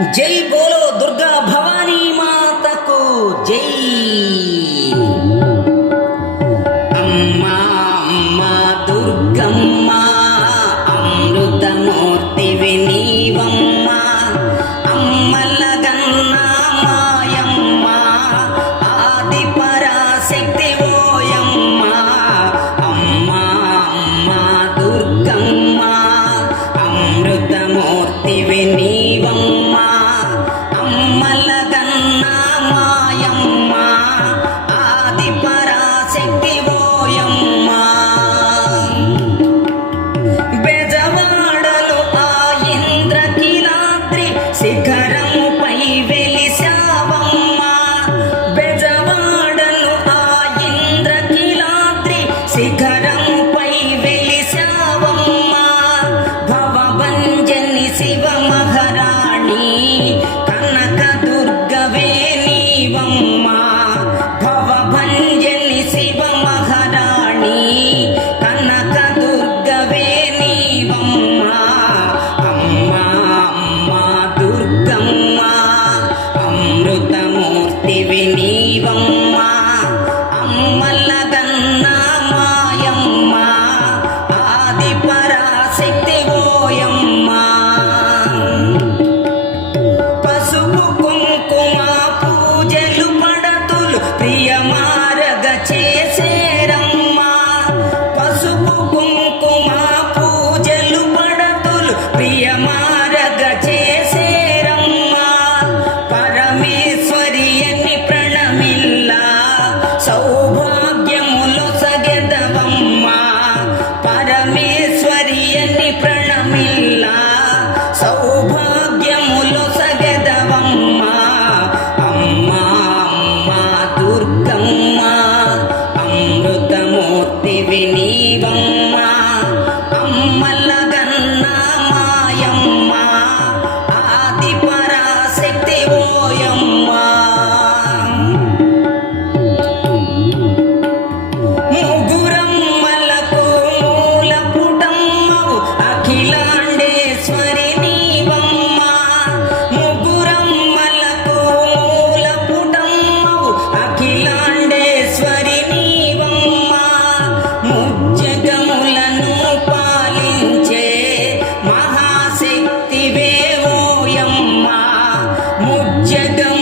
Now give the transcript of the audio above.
జై బోలో దుర్గా భవానీ మాతకు జై. Yeah,